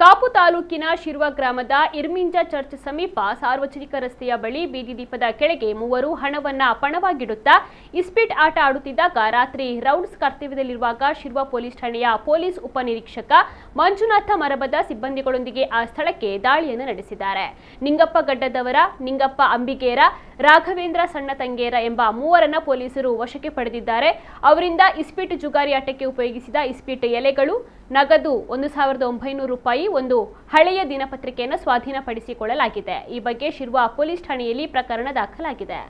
ಕಾಪು ತಾಲೂಕಿನ ಶಿರ್ವ ಗ್ರಾಮದ ಇರ್ಮಿಂಜ ಚರ್ಚ್ ಸಮೀಪ ಸಾರ್ವಜನಿಕ ರಸ್ತೆಯ ಬಳಿ ಬೀದಿ ದೀಪದ ಕೆಳಗೆ ಮೂವರು ಹಣವನ್ನ ಪಣವಾಗಿಡುತ್ತಾ ಇಸ್ಪೀಟ್ ಆಟ ಆಡುತ್ತಿದ್ದಾಗ ರಾತ್ರಿ ರೌಂಡ್ಸ್ ಕರ್ತವ್ಯದಲ್ಲಿರುವಾಗ ಶಿರ್ವ ಪೊಲೀಸ್ ಠಾಣೆಯ ಪೊಲೀಸ್ ಉಪನಿರೀಕ್ಷಕ ಮಂಜುನಾಥ ಮರಬದ ಸಿಬ್ಬಂದಿಗಳೊಂದಿಗೆ ಆ ಸ್ಥಳಕ್ಕೆ ದಾಳಿಯನ್ನು ನಡೆಸಿದ್ದಾರೆ. ನಿಂಗಪ್ಪ ಗಡ್ಡದವರ, ನಿಂಗಪ್ಪ ಅಂಬಿಗೇರ, ರಾಘವೇಂದ್ರ ಸಣ್ಣತಂಗೇರ ಎಂಬ ಮೂವರನ್ನ ಪೊಲೀಸರು ವಶಕ್ಕೆ ಪಡೆದಿದ್ದಾರೆ. ಅವರಿಂದ ಇಸ್ಪೀಟ್ ಜುಗಾರಿ ಆಟಕ್ಕೆ ಉಪಯೋಗಿಸಿದ ಇಸ್ಪೀಟ್ ಎಲೆಗಳು, ನಗದು 1900 ರೂಪಾಯಿ, ಒಂದು ಹಳೆಯ ದಿನಪತ್ರಿಕೆಯನ್ನು ಸ್ವಾಧೀನಪಡಿಸಿಕೊಳ್ಳಲಾಗಿದೆ. ಈ ಬಗ್ಗೆ ಶಿರ್ವ ಪೊಲೀಸ್ ಠಾಣೆಯಲ್ಲಿ ಪ್ರಕರಣ ದಾಖಲಾಗಿದೆ.